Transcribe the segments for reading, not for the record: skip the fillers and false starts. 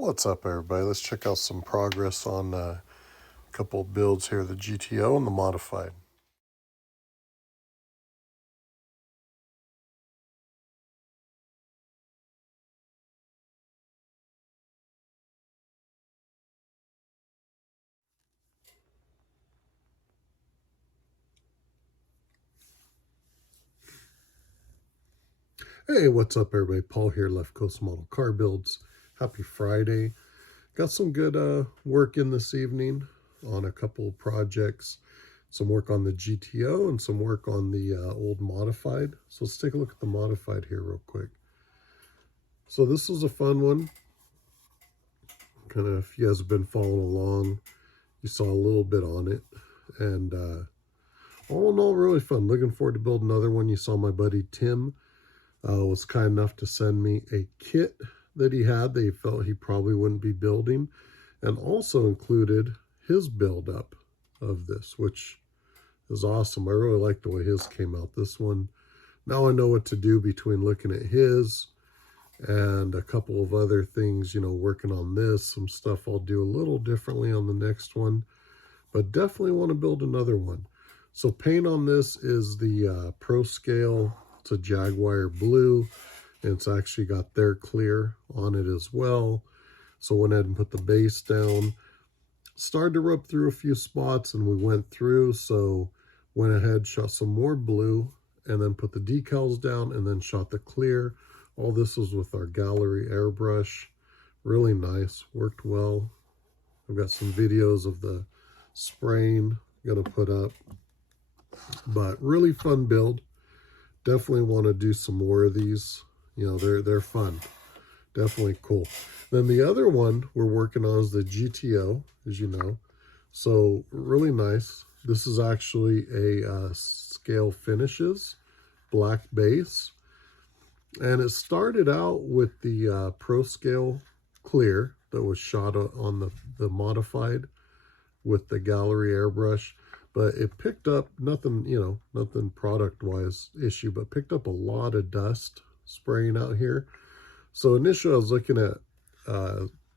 What's up, everybody? Let's check out some progress on a couple of builds here, the GTO and the modified. Hey, what's up, everybody? Paul here, Left Coast Model Car Builds. Happy Friday. Got some good work in this evening on a couple of projects. Some work on the GTO and some work on the old modified. So let's take a look at the modified here real quick. So this was a fun one. Kind of, if you guys have been following along, you saw a little bit on it. And all in all, really fun. Looking forward to build another one. You saw my buddy Tim was kind enough to send me a kit that he had that he felt he probably wouldn't be building, and also included his build up of this, which is awesome. I really like the way his came out. This one, now I know what to do between looking at his and a couple of other things, you know, working on this. Some stuff I'll do a little differently on the next one, but definitely want to build another one. So paint on this is the Pro Scale. It's a Jaguar blue, and it's actually got their clear on it as well. So went ahead and put the base down. Started to rub through a few spots, and we went through, so went ahead, shot some more blue, and then put the decals down, and then shot the clear. All this was with our Gaahleri Airbrush. Really nice, worked well. I've got some videos of the spraying I'm gonna put up, but really fun build. Definitely want to do some more of these. You know, they're fun. Definitely cool. Then the other one we're working on is the GTO, as you know. So really nice. This is actually a Scale Finishes black base. And it started out with the Pro Scale clear that was shot on the modified with the Gaahleri Airbrush. But it picked up nothing, you know, nothing product-wise issue, but picked up a lot of dust spraying out here. So initially I was looking at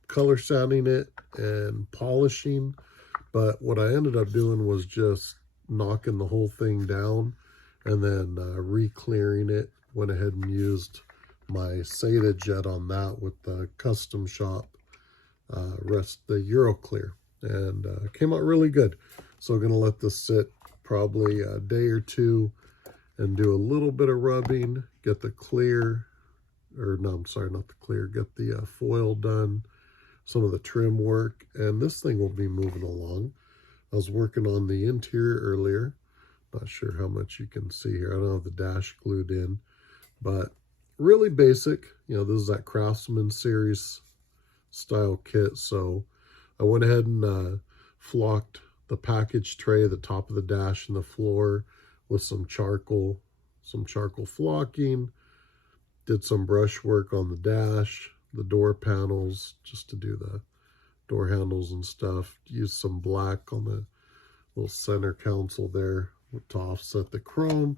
color sanding it and polishing, but what I ended up doing was just knocking the whole thing down and then re-clearing it. Went ahead and used my Seda Jet on that with the custom shop the Euro Clear, and came out really good. So I'm going to let this sit probably a day or two and do a little bit of rubbing, get the clear, or no, I'm sorry, not the clear, get the foil done, some of the trim work, and this thing will be moving along. I was working on the interior earlier. Not sure how much you can see here. I don't have the dash glued in, but really basic. You know, this is that Craftsman series style kit. So I went ahead and flocked the package tray, the top of the dash and the floor with some charcoal flocking. Did some brush work on the dash, the door panels, just to do the door handles and stuff. Used some black on the little center console there to offset the chrome.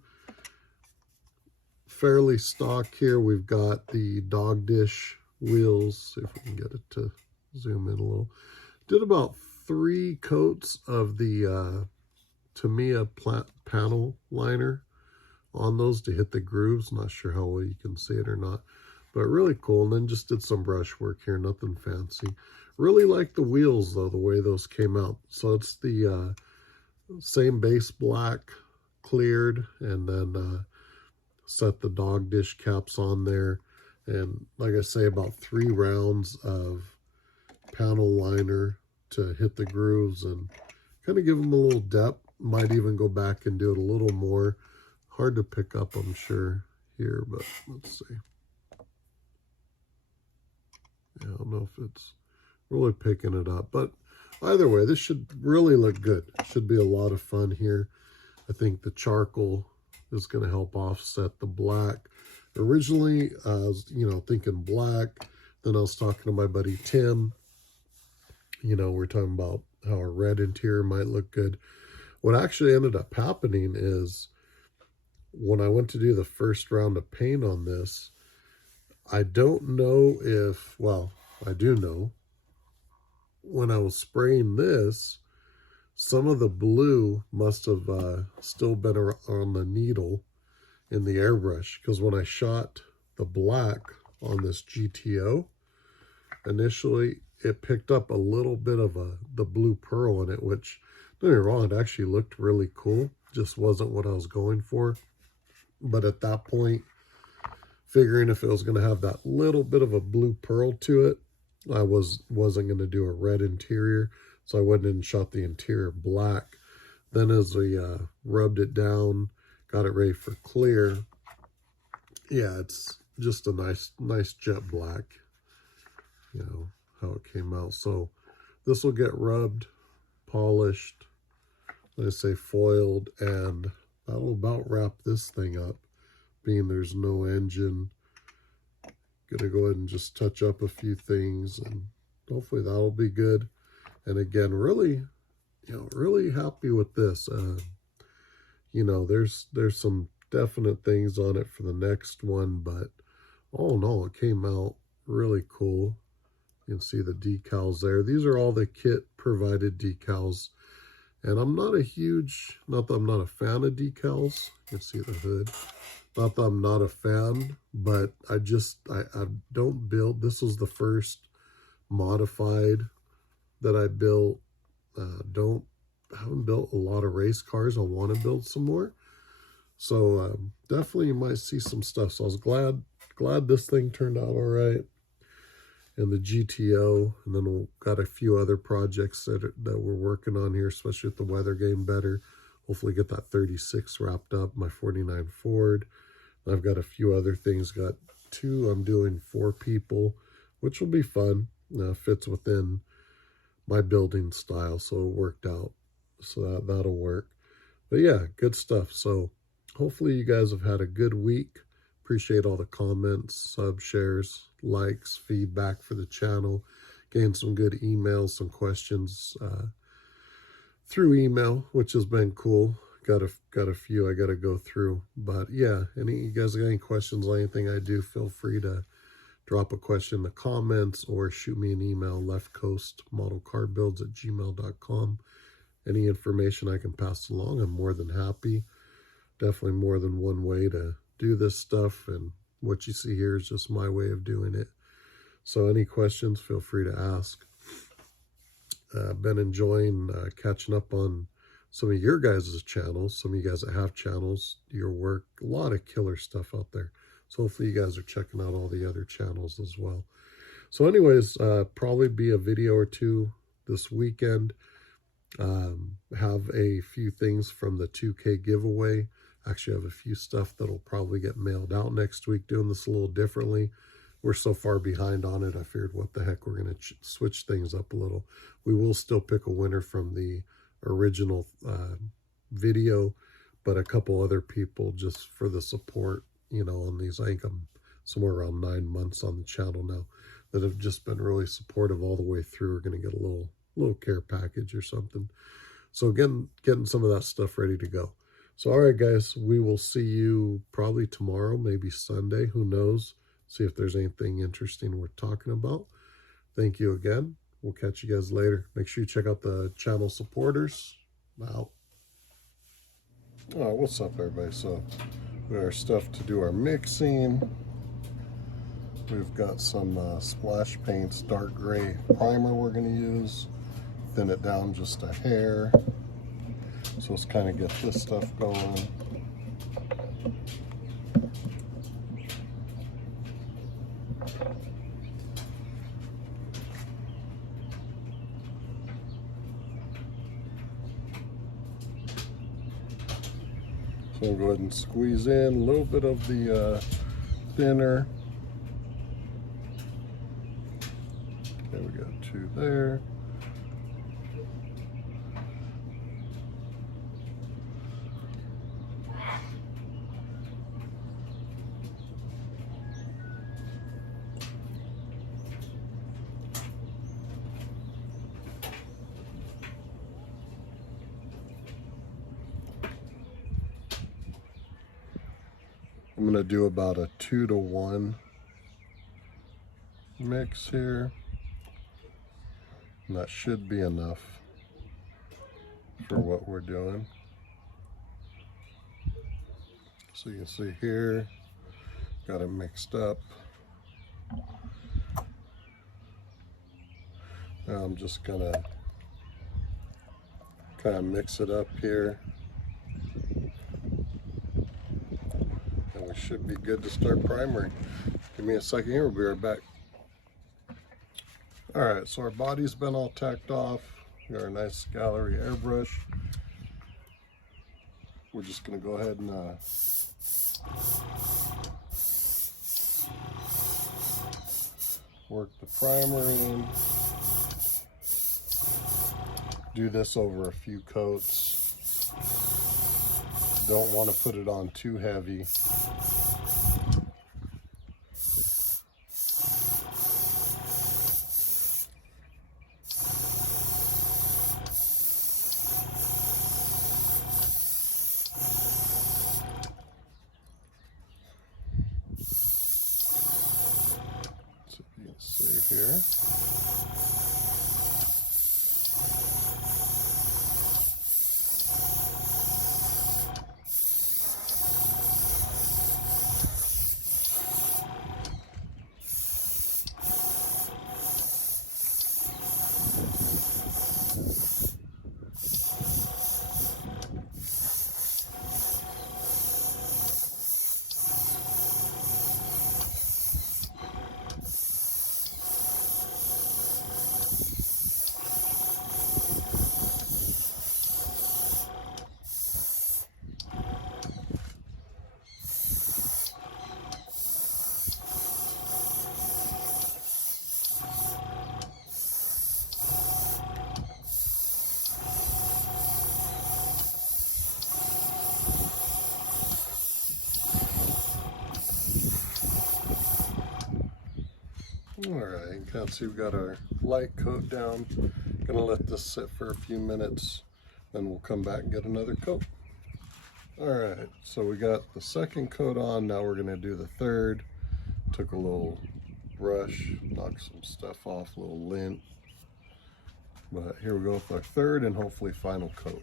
Fairly stock here. We've got the dog dish wheels. See if we can get it to zoom in a little. Did about 3 coats of the Tamiya panel liner on those to hit the grooves. Not sure how well you can see it or not, but really cool. And then just did some brush work here, nothing fancy. Really like the wheels though, the way those came out. So it's the same base black cleared, and then set the dog dish caps on there. And like I say, about 3 rounds of panel liner to hit the grooves and kind of give them a little depth. Might even go back and do it a little more. Hard to pick up, I'm sure, here, but let's see. Yeah, I don't know if it's really picking it up, but either way, this should really look good. Should be a lot of fun here. I think the charcoal is going to help offset the black. Originally, I was, you know, thinking black. Then I was talking to my buddy Tim. You know, we're talking about how a red interior might look good. What actually ended up happening is when I went to do the first round of paint on this, I don't know if, well, I do know, when I was spraying this, some of the blue must have still been on the needle in the airbrush, because when I shot the black on this GTO, initially it picked up a little bit of the blue pearl in it, which, don't get me wrong, it actually looked really cool. Just wasn't what I was going for. But at that point, figuring if it was going to have that little bit of a blue pearl to it, I wasn't going to do a red interior, so I went and shot the interior black. Then as we rubbed it down, got it ready for clear, yeah, it's just a nice jet black, you know, how it came out. So this will get rubbed, polished, let's say foiled, and that'll about wrap this thing up, being there's no engine. Gonna go ahead and just touch up a few things, and hopefully that'll be good. And again, really, you know, really happy with this. You know, there's some definite things on it for the next one, but all in all, it came out really cool. You can see the decals there. These are all the kit provided decals, and I'm not not that I'm not a fan of decals. You can see the hood. Not that I'm not a fan, but I don't build. This was the first modified that I built. Haven't built a lot of race cars. I want to build some more. So definitely you might see some stuff. So I was glad this thing turned out all right. And the GTO, and then we've got a few other projects that we're working on here, especially with the weather getting better. Hopefully get that 36 wrapped up, my 49 Ford. I've got a few other things. Got two I'm doing for people, which will be fun. Fits within my building style, so it worked out. So that'll work. But yeah, good stuff. So hopefully you guys have had a good week. Appreciate all the comments, sub shares, likes, feedback for the channel. Getting some good emails, some questions through email, which has been cool. Got a few I got to go through. But yeah, you guys got any questions on anything I do, feel free to drop a question in the comments or shoot me an email, leftcoastmodelcarbuilds@gmail.com. Any information I can pass along, I'm more than happy. Definitely more than one way to do this stuff, and what you see here is just my way of doing it. So any questions, feel free to ask. Been enjoying catching up on some of your guys' channels, some of you guys that have channels, your work, a lot of killer stuff out there. So hopefully you guys are checking out all the other channels as well. So anyways, probably be a video or two this weekend. Have a few things from the 2K giveaway. Actually have a few stuff that'll probably get mailed out next week, doing this a little differently. We're so far behind on it, I figured what the heck, we're going to switch things up a little. We will still pick a winner from the original video, but a couple other people just for the support, you know, on these. I think I'm somewhere around 9 months on the channel now that have just been really supportive all the way through. We're going to get a little care package or something. So again, getting some of that stuff ready to go. So all right, guys, we will see you probably tomorrow, maybe Sunday, who knows. See if there's anything interesting worth talking about. Thank you again. We'll catch you guys later. Make sure you check out the channel supporters. Out. All right, what's up, everybody? So we got our stuff to do our mixing. We've got some splash paints, dark gray primer we're going to use. Thin it down just a hair. So let's kind of get this stuff going. So I'll go ahead and squeeze in a little bit of the thinner. Okay, we got two there. I'm going to do about a 2-to-1 mix here. And that should be enough for what we're doing. So you can see here, got it mixed up. Now I'm just gonna kind of mix it up here. And we should be good to start primering. Give me a second here, we'll be right back. All right, so our body's been all tacked off. We got our nice Gaahleri Airbrush. We're just gonna go ahead and work the primer in. Do this over a few coats. Don't want to put it on too heavy. So you can see here. All right, you can kind of see we've got our light coat down. Gonna let this sit for a few minutes, then we'll come back and get another coat. All right, so we got the second coat on. Now we're gonna do the third. Took a little brush, knocked some stuff off, a little lint. But here we go with our third and hopefully final coat.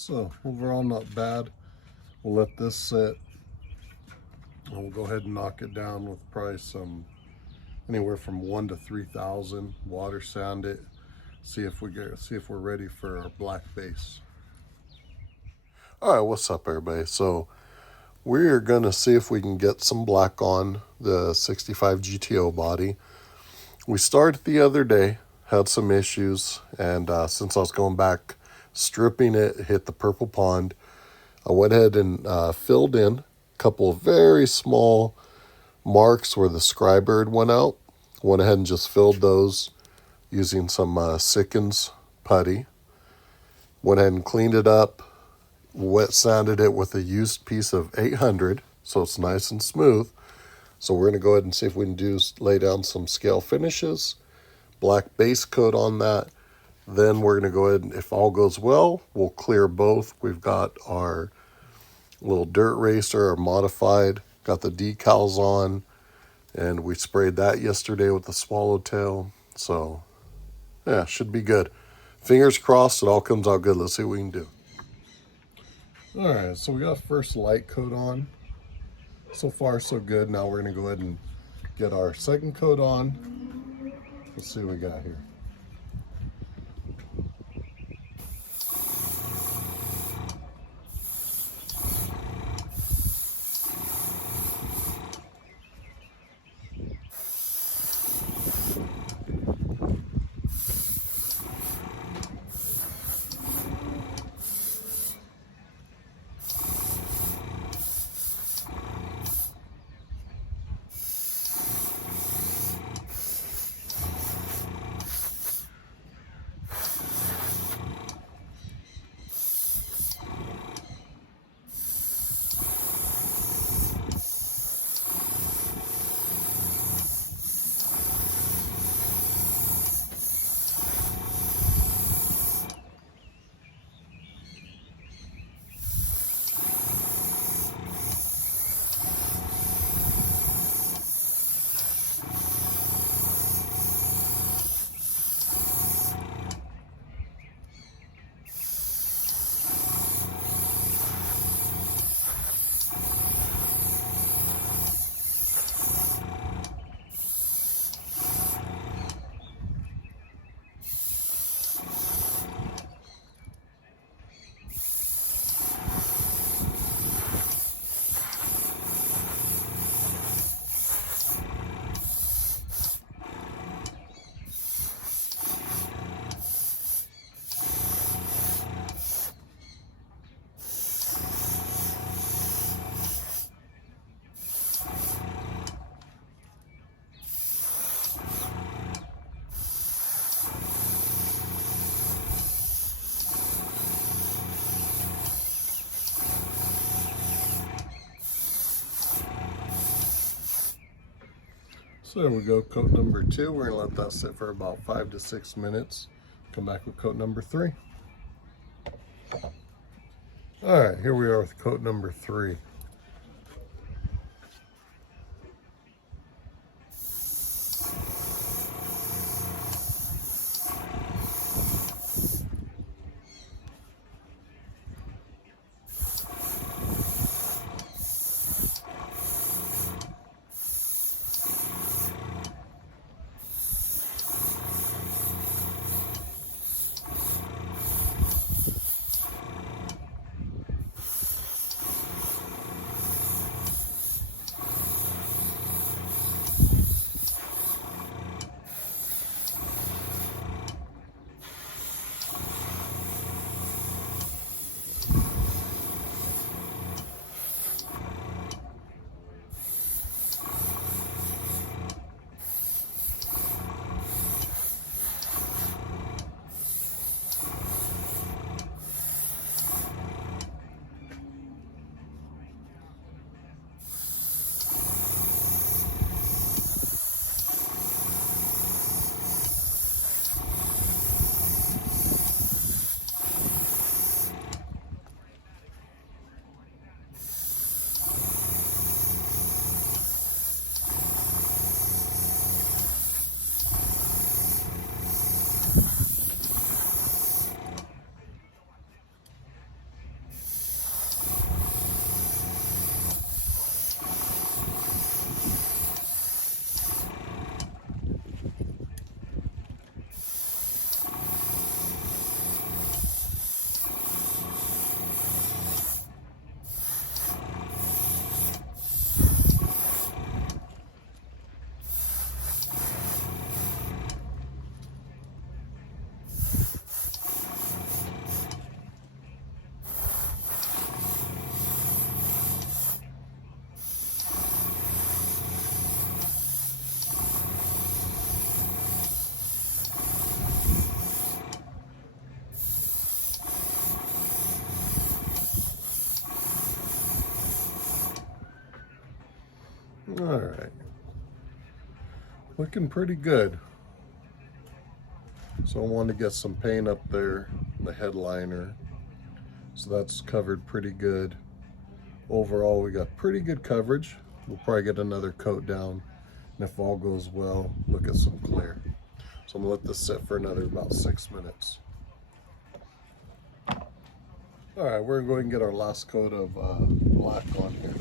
So overall not bad. We'll let this sit and we'll go ahead and knock it down with probably some anywhere from 1,000 to 3,000. Water sand it. See if we're ready for our black base. All right, what's up everybody? So we're gonna see if we can get some black on the 65 GTO body. We started the other day, had some issues, and since I was going back stripping it, hit the purple pond, I went ahead and filled in a couple of very small marks where the scrybird went out. Went ahead and just filled those using some Sickens putty. Went ahead and cleaned it up, wet sanded it with a used piece of 800. so it's nice and smooth. So we're going to go ahead and see if we can lay down some scale finishes, black base coat on that. Then we're going to go ahead and, if all goes well, we'll clear both. We've got our little dirt racer, our modified, got the decals on, and we sprayed that yesterday with the swallowtail. So yeah, should be good. Fingers crossed it all comes out good. Let's see what we can do. All right, so we got first light coat on. So far so good. Now we're going to go ahead and get our second coat on. Let's see what we got here. So there we go, coat number 2. We're going to let that sit for about 5 to 6 minutes. Come back with coat number 3. All right, here we are with coat number 3. All right, looking pretty good. So I want to get some paint up there, the headliner. So that's covered pretty good. Overall, we got pretty good coverage. We'll probably get another coat down. And if all goes well, look at some clear. So I'm gonna let this sit for another about 6 minutes. All right, we're going to get our last coat of black on here.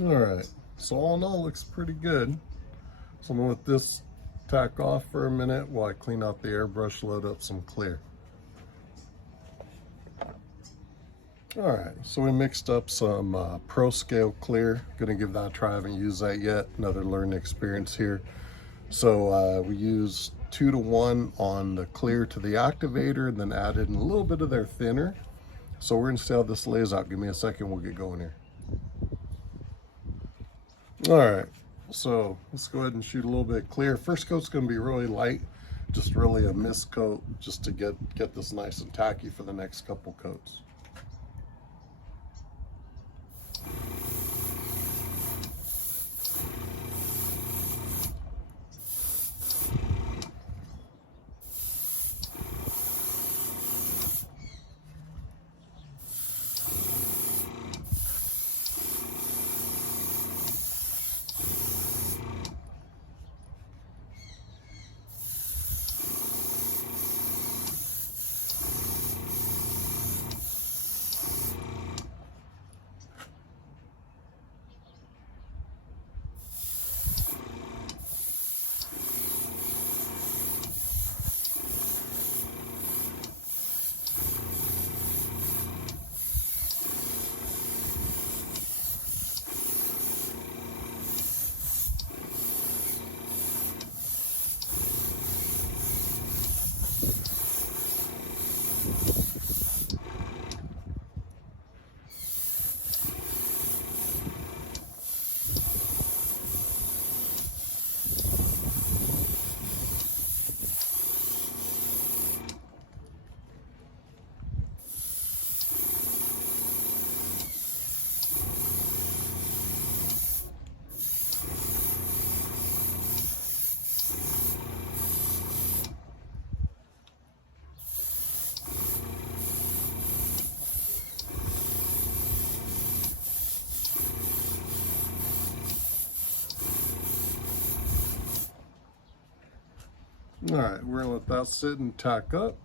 All right, so all in all, looks pretty good. So I'm gonna let this tack off for a minute while I clean out the airbrush, load up some clear. All right, so we mixed up some Pro Scale clear. Gonna give that a try, I haven't used that yet. Another learning experience here. So we used 2-to-1 on the clear to the activator and then added in a little bit of their thinner. So we're gonna see how this lays out. Give me a second, we'll get going here. All right, so let's go ahead and shoot a little bit clear. First coat's gonna be really light, just really a mist coat, just to get this nice and tacky for the next couple coats. All right, we're gonna let that sit and tack up.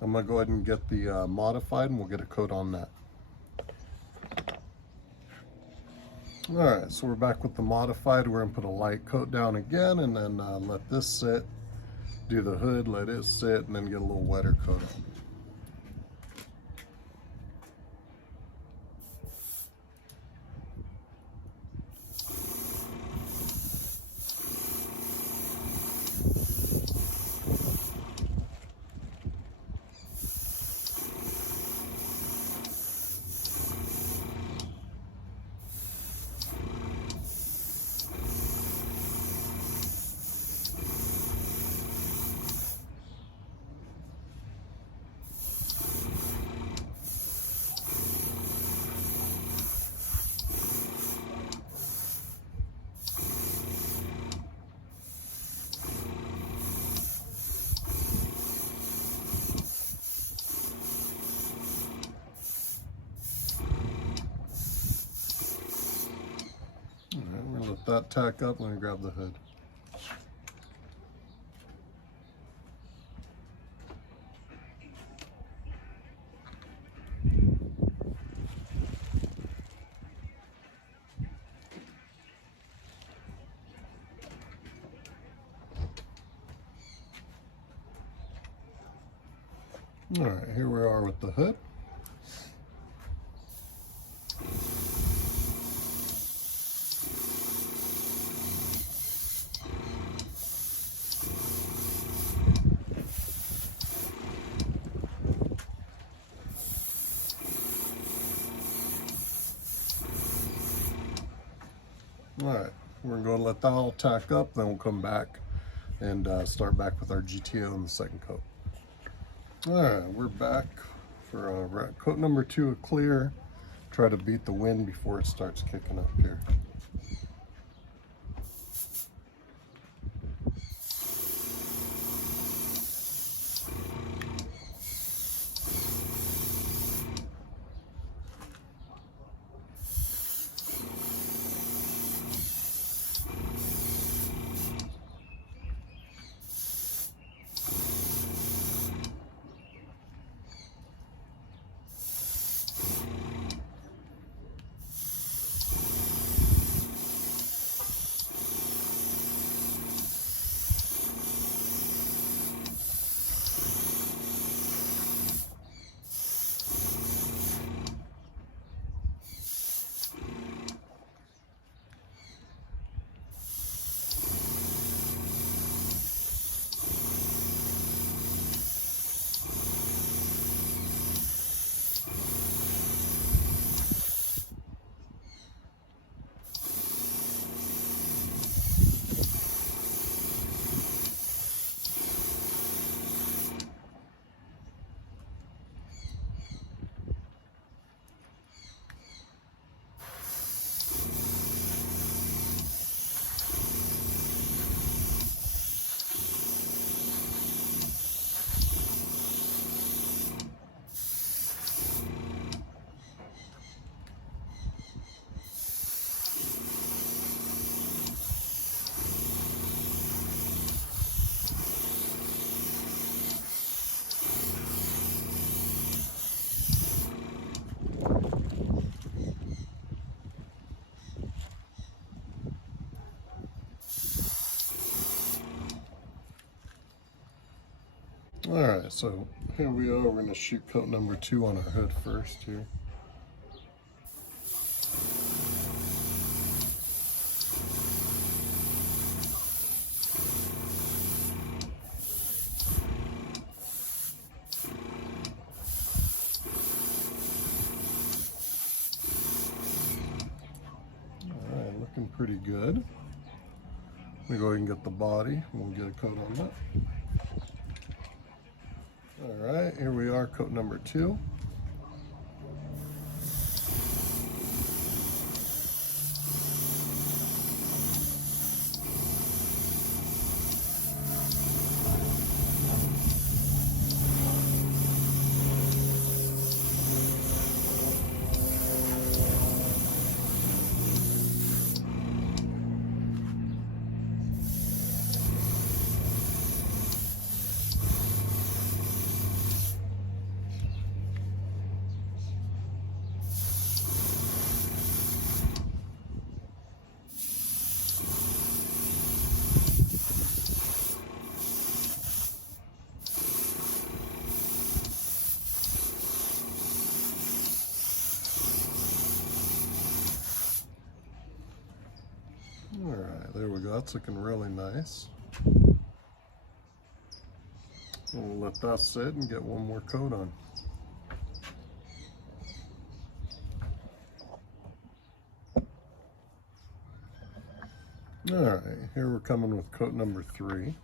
I'm gonna go ahead and get the modified and we'll get a coat on that. All right, so we're back with the modified. We're gonna put a light coat down again and then let this sit, do the hood, let it sit, and then get a little wetter coat on. that tack up, let me grab the hood. All right, here we are with the hood. All right, we're going to let that all tack up, then we'll come back and start back with our GTO in the second coat. All right, we're back for coat number 2 of clear. Try to beat the wind before it starts kicking up here. All right, so here we are. We're going to shoot coat number 2 on our hood first here. All right, looking pretty good. Let me go ahead and get the body. We'll get a coat on that. All right, here we are, coat number 2. All right, there we go. That's looking really nice. We'll let that sit and get one more coat on. All right, here we're coming with coat number 3.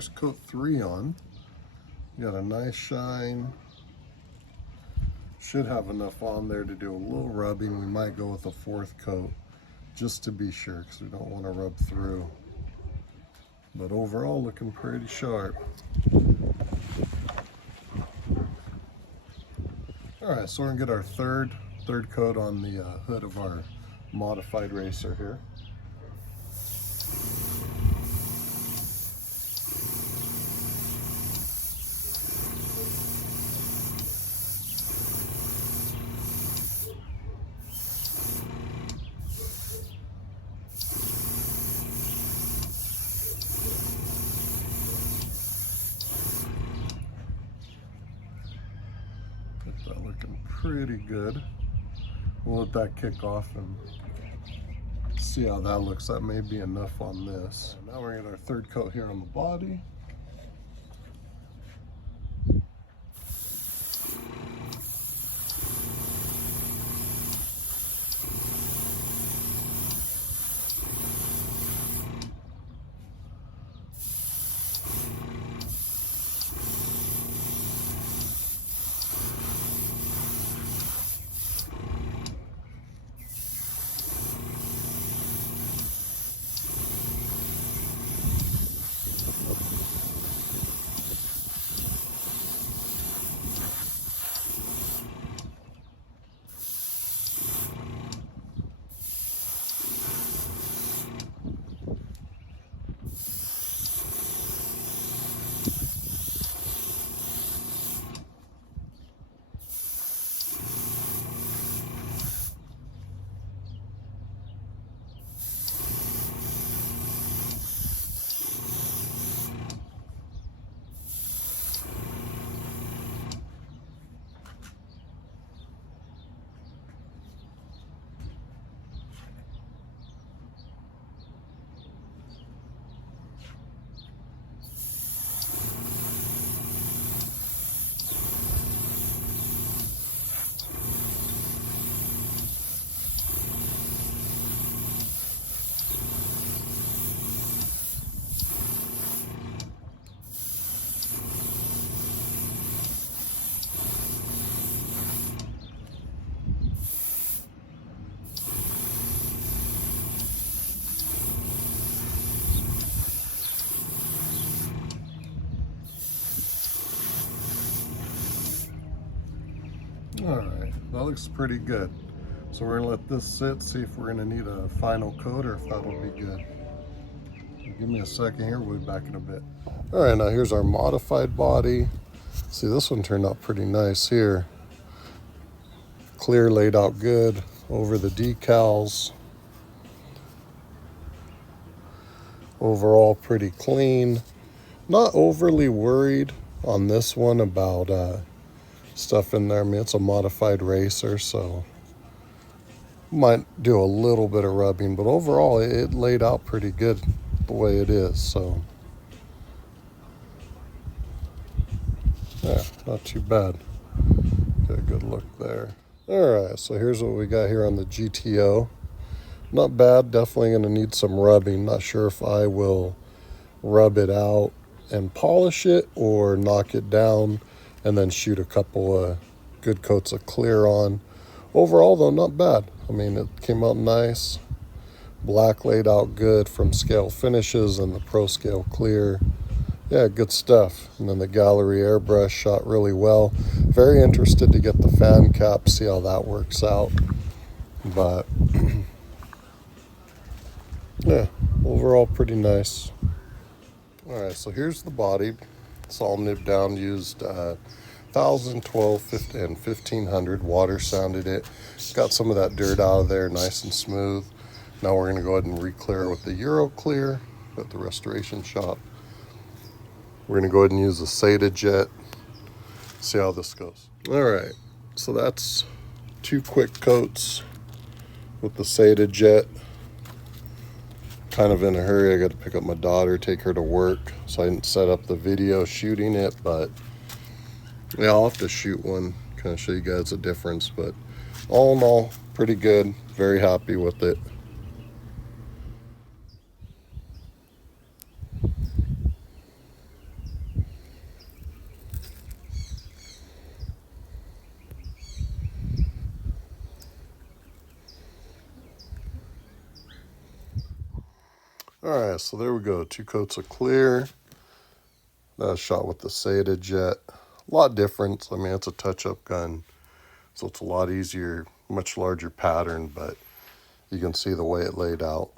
there's coat 3 on. Got a nice shine. Should have enough on there to do a little rubbing. We might go with a 4th coat just to be sure, because we don't want to rub through. But overall, looking pretty sharp. Alright, so we're going to get our third coat on the hood of our modified racer here. Get that looking pretty good. We'll let that kick off and see how that looks. That may be enough on this. Now we're going to get our 3rd coat here on the body. Alright, that looks pretty good. So we're going to let this sit, see if we're going to need a final coat or if that'll be good. Give me a second here, we'll be back in a bit. Alright, now here's our modified body. See, this one turned out pretty nice here. Clear, laid out good over the decals. Overall pretty clean. Not overly worried on this one about stuff in there. I mean, it's a modified racer, so might do a little bit of rubbing, but overall it laid out pretty good the way it is. So yeah, not too bad. Get a good look there. Alright, so here's what we got here on the GTO. Not bad, definitely going to need some rubbing. Not sure if I will rub it out and polish it or knock it down and then shoot a couple of good coats of clear on. Overall though, not bad. I mean, it came out nice. Black laid out good from Scale Finishes and the Pro Scale Clear. Yeah, good stuff. And then the Gaahleri Airbursh shot really well. Very interested to get the fan cap, see how that works out. But yeah, overall pretty nice. Alright, so here's the body. It's all nipped down, used 1000, 12, 50, and 1500. Water sounded it. Got some of that dirt out of there, nice and smooth. Now we're going to go ahead and re-clear it with the Euro Clear at the restoration shop. We're going to go ahead and use the Seda Jet. See how this goes. Alright, so that's 2 quick coats with the Seda Jet. Kind of in a hurry. I got to pick up my daughter, take her to work, so I didn't set up the video shooting it, but yeah, I'll have to shoot one, kind of show you guys the difference. But all in all, pretty good. Very happy with it. Alright, so there we go. 2 coats of clear. That was shot with the Seda jet. A lot different. I mean, it's a touch-up gun, so it's a lot easier, much larger pattern, but you can see the way it laid out.